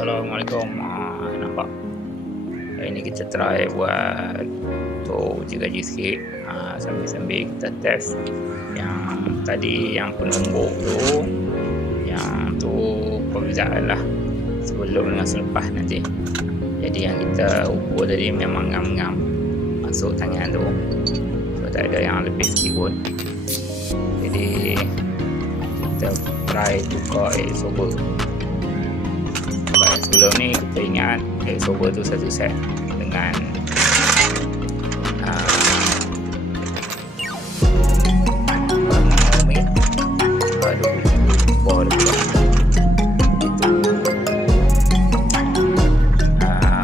Assalamualaikum. Nampak hari ni kita try buat untuk uji gaji sikit, sambil-sambil kita test yang tadi yang penumbuk tu, yang tu perbezaan lah sebelum dengan selepas nanti. Jadi yang kita ukur tadi memang ngam-ngam masuk tangan tu, so tak ada yang lebih sikit pun. Jadi kita try tukar air sober. Sebelum ni kita ingat air sober tu satu set dengan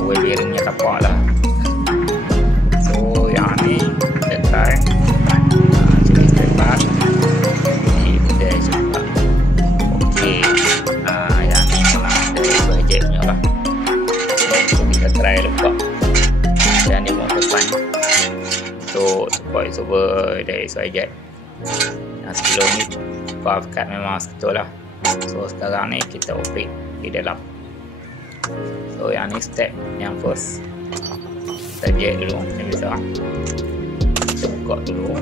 oil bearingnya tapak lah. So yang ni kita try jenis tempat ini benda cepat. Okey, yang ni memang ada budget punya lah. So kita try lepak dan dia buat depan untuk support sober dari SYZ. Yang sebelum ni valve cut memang betul lah. So sekarang ni kita operate di dalam. So yang ni step yang first, kita jack dulu macam biasa. Kita buka dulu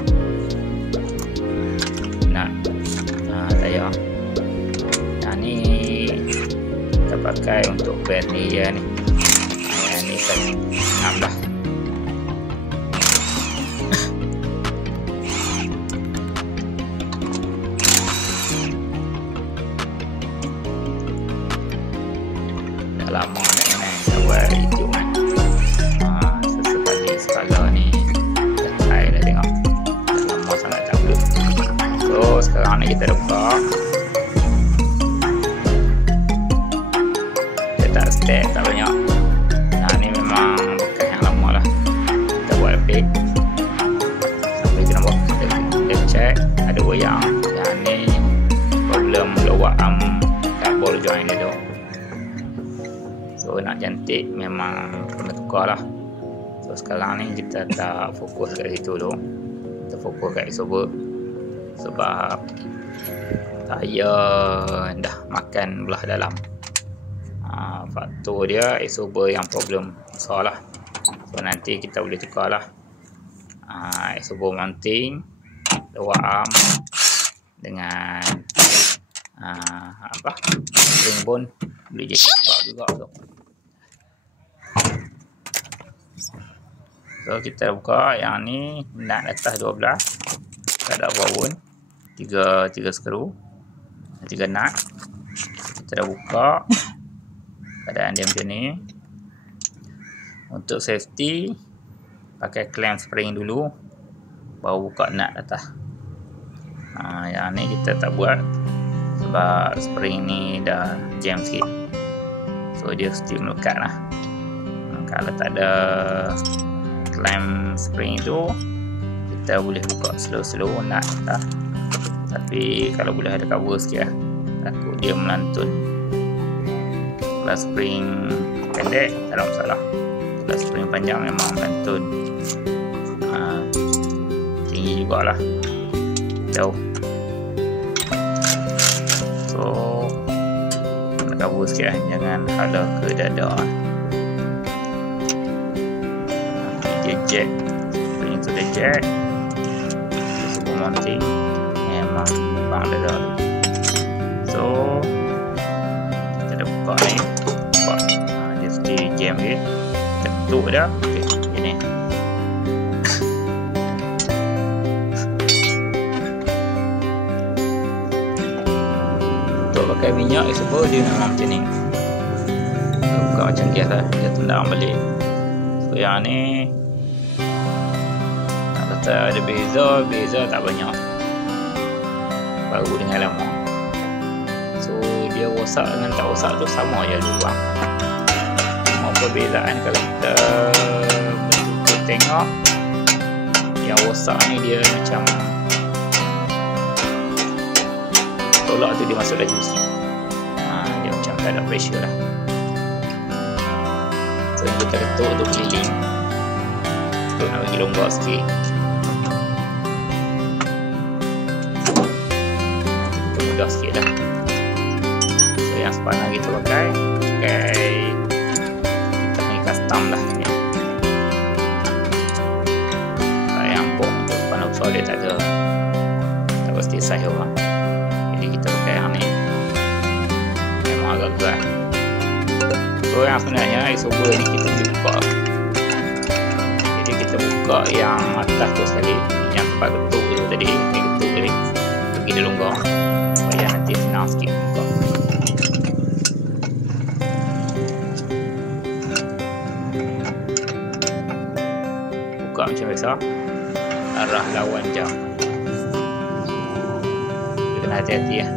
nak layar. Yang ni kita pakai untuk barrier ni. Yang ni kan 6 lah. Dah lama nak buat YouTube kan. Sesekali skala ni dah try dah tengok. Dah lama sangat tak perlu. So sekarang ni kita buka. Dia tak step tak banyak. Nah ni memang bekas yang lama lah. Kita buat repair sampai kita buat kita check ada goyang. Yang ni problem lower arm kat ball joint dia tu. So nak cantik memang kena tukar lah. So sekarang ni kita tak fokus kat situ dulu. Kita fokus kat sober. Sebab tayar dah makan belah dalam. Faktor dia sober yang problem besar lah. So nanti kita boleh tukar lah. Sober mounting, lower arm dengan spring bone boleh jadi sebab juga tu. So kita buka yang ni, nut atas 12, tak ada apa pun, 3 skru, 3 nut. Kita dah buka, keadaan dia macam ni. Untuk safety pakai clamp spring dulu, baru buka nut atas. Yang ni kita tak buat sebab spring ni dah jam sikit, so dia mesti melekat lah. Kalau tak ada clamp spring tu, kita boleh buka slow-slow nak tak. Tapi kalau boleh ada cover sikit lah, takut dia melantun. Kalau spring pendek tak ada masalah, kalau spring panjang memang melantun. Tinggi jugalah, jauh. So kena cover sikit lah, jangan hala ke dada. Dia jack, spring tu dia jack, super mounting memang bang dada tu. So kita dah buka ni, buka dia mesti jam dia, ketuk dah. Okay, ini untuk pakai minyak sober dia memang macam ni. Kita buka macam gas lah, dia tendang balik. So yang ni ada beza tak banyak, baru dengan lama. So dia rosak dengan tak rosak tu sama je dulu. Cuma perbezaan kalau kita betul-betul tengok, yang rosak ni dia macam tolak tu dia masuk laju sikit. Dia macam tak ada pressure lah. So kita ketuk untuk keliling, untuk nak bagi longgar sikit. Mudah sikit lah. So yang sepanjang kita pakai pakai kita ni custom lah ni. Yang pun untuk panel solid tak ada, tak pasti size orang. Jadi kita pakai yang ni, memang agak berat. So yang sebenarnya isober ni kita boleh buka. Jadi kita buka yang atas tu sekali, yang tempat ketuk tu tadi, ni ketuk tadi, pergi dia longgar supaya nanti senang sikit buka. Buka macam biasa, arah lawan jam. Kita kena hati-hati ya.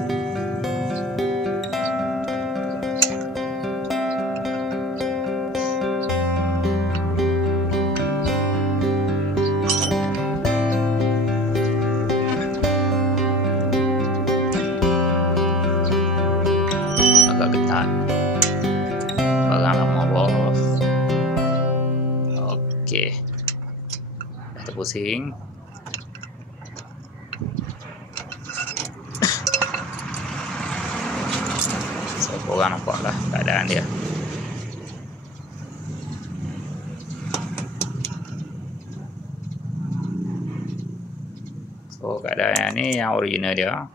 Agak ketat, barang lama bos. Okey, dah terpusing. So korang nampak lah keadaan dia. So keadaan ni yang original dia.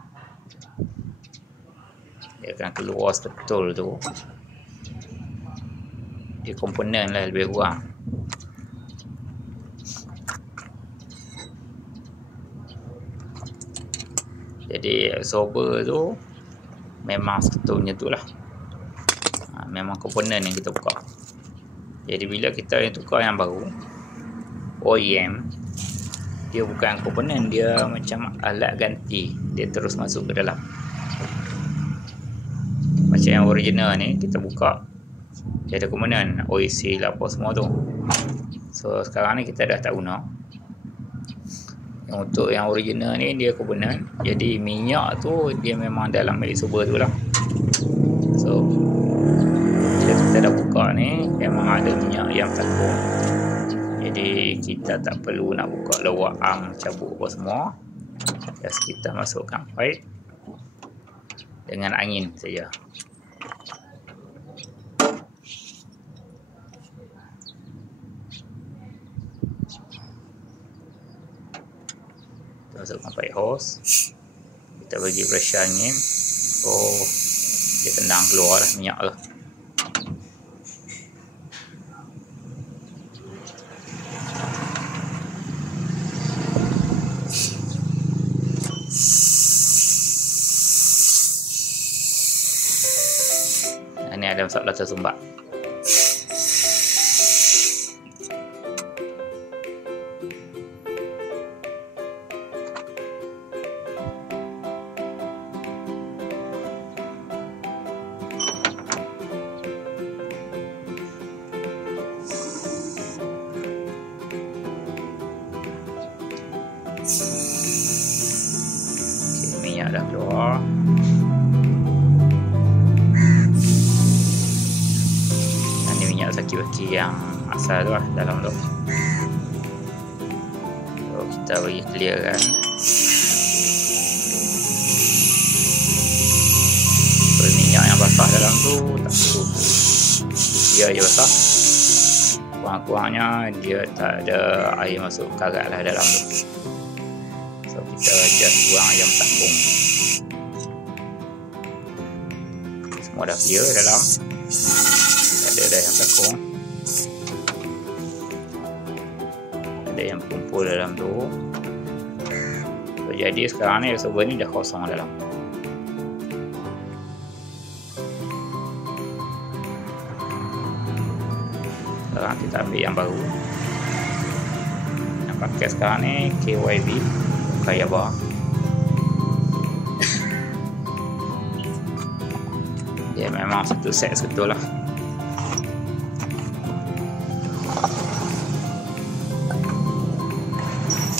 Dia akan keluar betul tu. Dia komponen lah lebih kurang. Jadi absorber tu memang sebetulnya tu lah, memang komponen yang kita buka. Jadi bila kita yang tukar yang baru OEM, dia bukan komponen, dia macam alat ganti, dia terus masuk ke dalam. Macam yang original ni kita buka, dia ada komponen OEC lah apa semua tu. So sekarang ni kita dah tak guna. Untuk yang original ni dia komponen, jadi minyak tu dia memang dalam absorber tu lah. So bila kita dah buka ni memang ada minyak yang takung, jadi kita tak perlu nak buka lawak arm cabut apa semua. Just kita masukkan pipe dengan angin saja. Masukkan pipe hose, kita bagi pressure angin, so dia tendang keluar lah minyak lah. Ini ada masalah tersumbat. Okay, minyak dah keluar. Ini minyak saki-baki yang asal tu lah dalam tu. So, kita bagi clear kan. So, minyak yang basah dalam tu tak perlu, dia je basah. Kurang-kurangnya dia tak ada air masuk karat lah dalam tu. So kita just buang ayam takung. Semua dah clear dalam, tak ada ayam takung, ada yang kumpul dalam tu. So, jadi sekarang ni absorber ni dah kosong dalam. Sekarang kita ambil yang baru. Yang pakai sekarang ni KYB Kayaba. Dia memang satu set betul lah.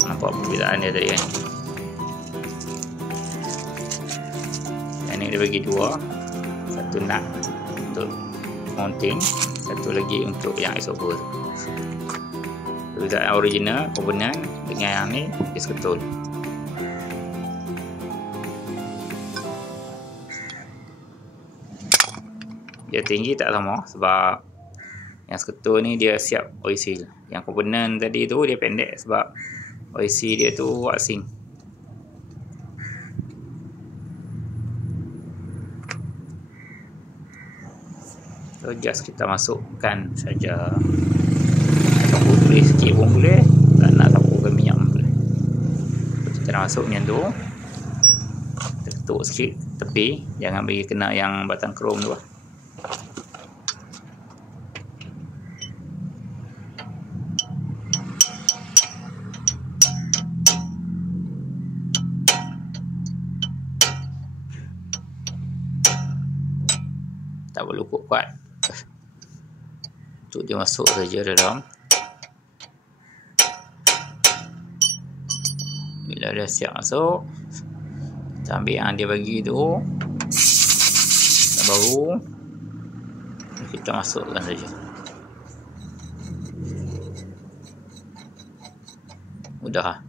Nampak perbezaan dia tadi kan. Yang ni dia bagi dua, satu nut untuk mounting, satu lagi untuk yang absorber tu. Perbezaan original komponen dengan yang ni dia seketul. Dia tinggi tak sama, sebab yang skuter ni dia siap oil seal. Yang komponen tadi tu dia pendek sebab oil seal dia tu asing. So just kita masukkan saja. Tunggu boleh sikit pun boleh, tak nak taburkan minyak pun boleh. Kita nak masuk macam tu, ketuk sikit tepi, jangan bagi kena yang batang krom tu lah. Tak perlu kuat-kuat, untuk dia masuk saja dalam. Bila dah siap masuk, kita ambil yang dia bagi tu, dan baru kita masukkan saja. Mudah.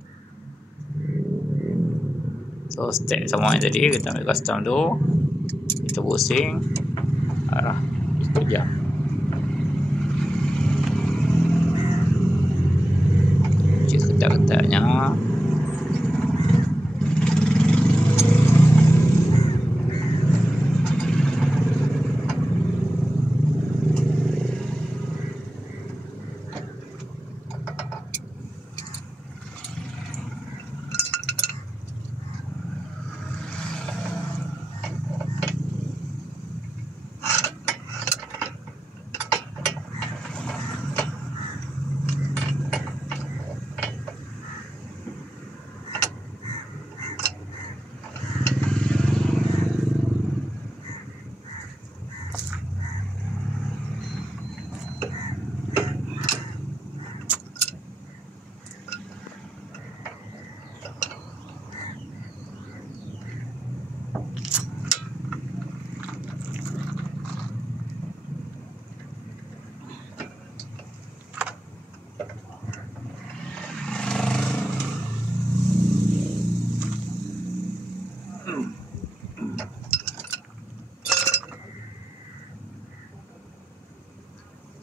So step sama yang tadi, kita ambil custom tu, kita pusing arah ikut jam. Cik ketat-ketatnya.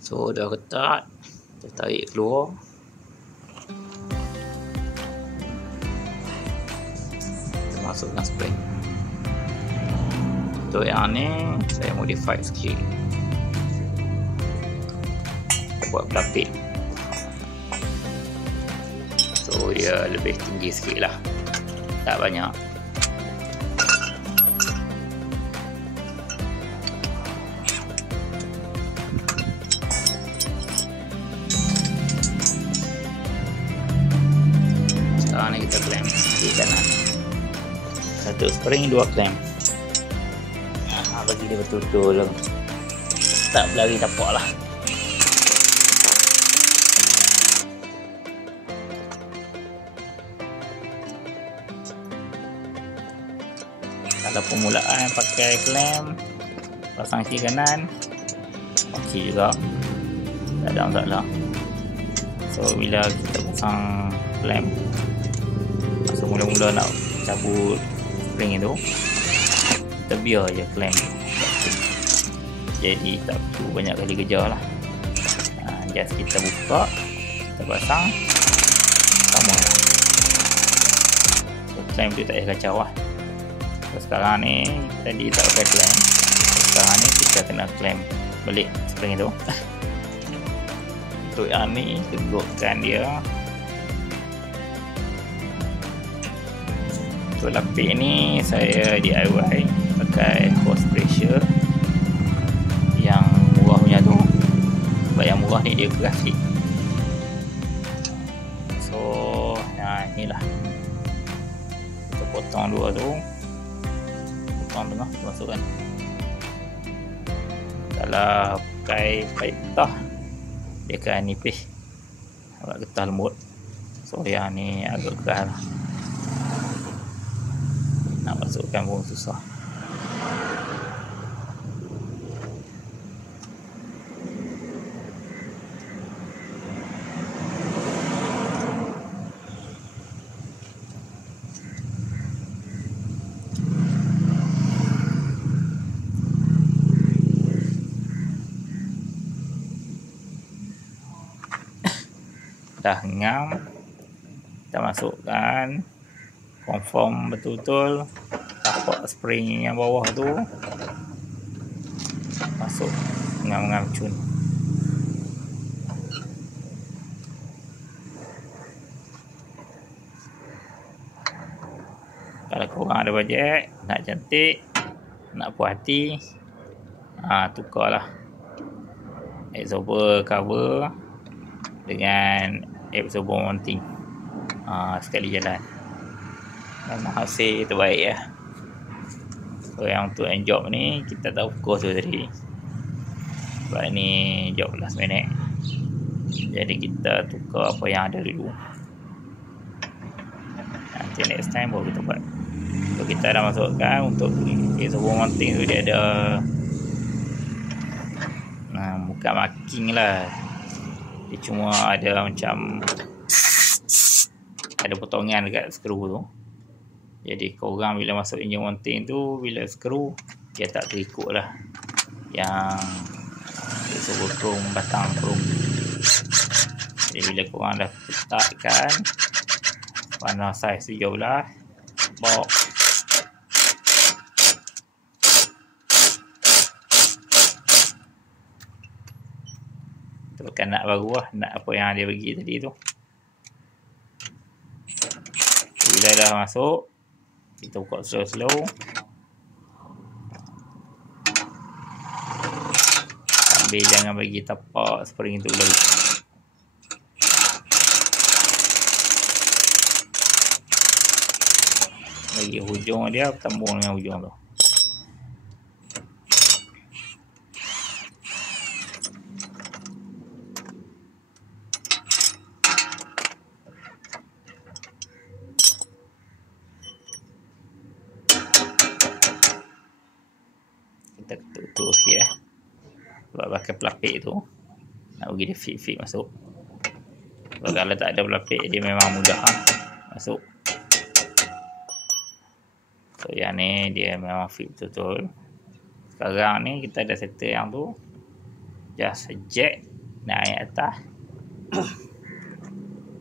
So dah ketat, kita tarik keluar. Kita masukkan spring. Untuk yang ni saya modify sikit, kita buat pelapik, so dia lebih tinggi sikit lah, tak banyak. Sekarang ni kita clamp di kanan, satu spring, dua clamp. Bagi dia betul-betul tak berlari tapak lah. Kalau permulaan pakai clamp, pasang kiri kanan, okey juga, tak ada masalah. So bila kita pasang clamp, masa mula-mula nak cabut spring itu, kita biar je clamp, jadi tak perlu banyak kali kejar lah. Just kita buka, kita pasang, sama lah. So clamp tu tak payah kacau lah. So, sekarang ni tadi tak pakai clamp, sekarang ni kita kena clamp balik spring tu. Untuk yang ni tegukkan dia. Untuk lapik ni saya DIY pakai hose pressure yang murah punya tu, sebab yang murah ni dia keras sikit. So inilah, kita potong dua tu, potong tengah, masukkan. Kalau pakai paitah dia akan nipis, agak getah lembut. So yang ni agak keras lah, nak masukkan pun susah. dah ngam, kita masukkan, confirm betul-betul tapak spring yang bawah tu masuk ngam-ngam cun. Kalau korang ada bajet, nak cantik, nak puas hati, tukarlah absorber cover dengan absorber mounting, sekali jalan. Memang hasil terbaik ya. So yang untuk end job ni kita dah ukur tu tadi. Sebab ni job last minute, jadi kita tukar apa yang ada dulu. Nanti next time baru kita buat. So kita dah masukkan untuk absorber mounting tu, dia ada bukan marking lah, dia cuma ada macam ada potongan dekat skru tu. Jadi korang bila masuk engine mounting tu, bila skru dia tak terikut lah yang absorber chrome, batang chrome. Jadi bila korang dah letakkan panel saiz 17 box, tekan nak baru lah, nak apa yang dia bagi tadi tu. Bila dah masuk, kita buka slow-slow. Sambil jangan bagi tapak spring tu lagi. Bagi hujung dia bertambung dengan hujung tu. Kita tutup sikit ya. Sebab pakai pelapik tu nak bagi dia fit masuk. Sebab kalau tak ada pelapik dia memang mudah masuk. So yang ni dia memang fit betul-betul. Sekarang ni kita dah settle yang tu, just eject naik atas.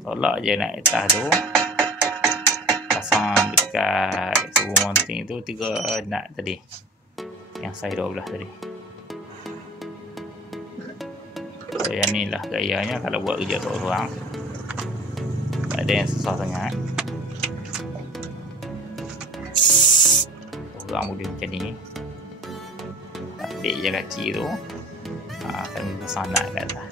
Tolak je naik atas tu, pasang dekat absorber mounting tu 3 nut tadi yang saiz 12 tadi. So yang ni lah gayanya kalau buat kerja seorang, tak ada yang susah sangat. Orang boleh macam ni, ambil je kaki tu, kami pasang nut kat atas.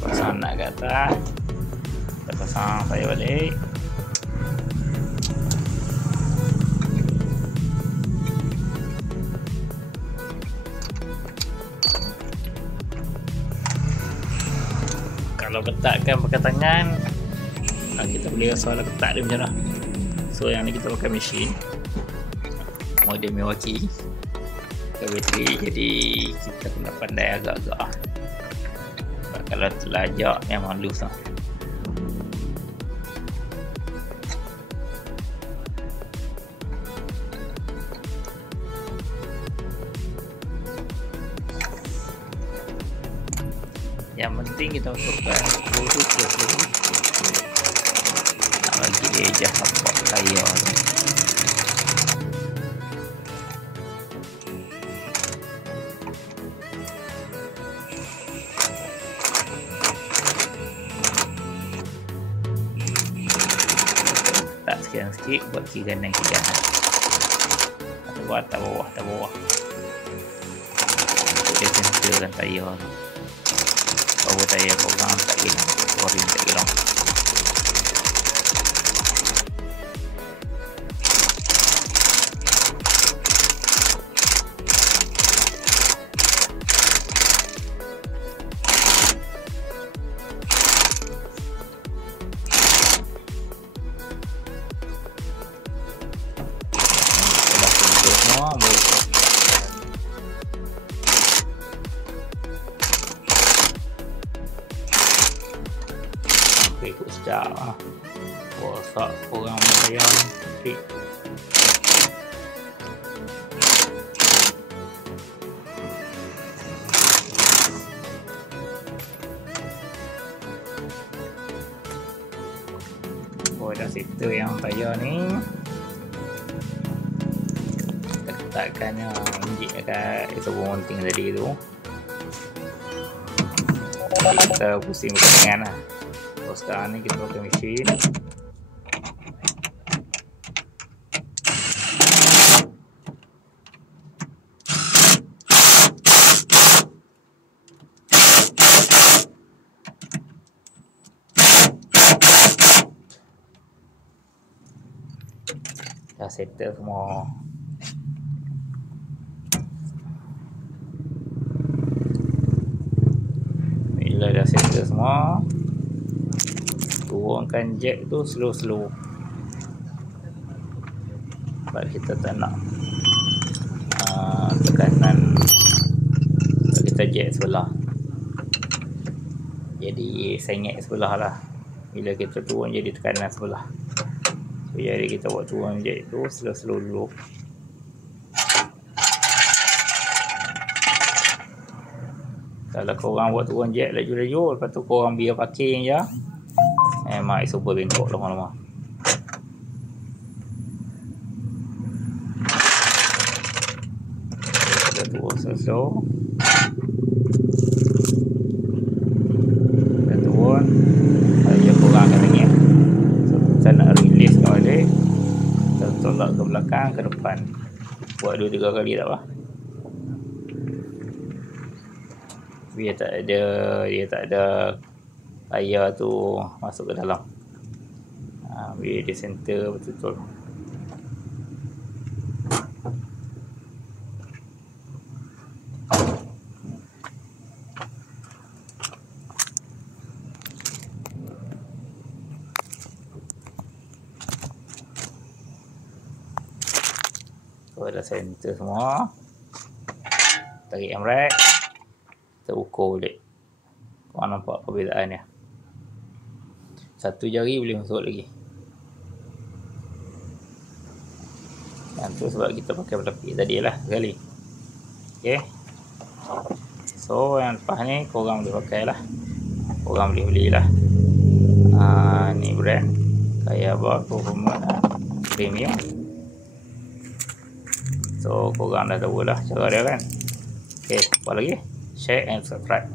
Pasang nak kat atas, kita pasang tayar balik. Kalau ketatkan pakai tangan, kita boleh rasa lah ketat dia macam mana. So yang ni kita pakai mesin model Milwaukee ke bateri, jadi kita kena pandai agak-agak. Kalau terlajak memang loose lah. Yang penting kita masukkan skru tu ke sini, nak bagi dia adjust tapak tayar tu. Sikit buat kiri kanan kiri kanan, atau atas bawah untuk dia senterkan tayar tu. Bawa tayar korang tak hilang, boring tak hilang. ikut sejak rosak orang bayar ni. Dah settle yang tayar ni, kita letakkan yang injek dekat turbo mounting tadi tu. Kita pusing dengan lah. So sekarang ni kita pakai mesin. Dah settle semua. Bila dah settle semua, turunkan jack tu slow-slow. Sebab kita tak nak tekanan kita jack sebelah, jadi sengit sebelah lah. Bila kita turun jadi tekanan sebelah. So, jadi kita buat turun jack tu slow-slow dulu. Kalau korang buat turun jack laju-laju, lepas tu korang biar parking je, memang super bengkok lama-lama. Kita turun slow-slow. Kita turun, aja korang akan tengok. So, kita nak release kau balik, kita tolak ke belakang, ke depan. Buat 2-3 kali tak apa. Dia tak ada tayar tu masuk ke dalam. Biar dia center betul-betul. So dah center semua. Tarik handbrake. Kita ukur balik. Korang nampak perbezaan dia. Satu jari boleh masuk lagi. Yang tu sebab kita pakai pelapik tadi lah sekali. Okay. So yang lepas ni korang boleh pakai lah. Korang boleh belilah. Ni brand Kayaba Performance Premium. So korang dah tahu lah cara dia kan. Okay, apa lagi? Share and subscribe.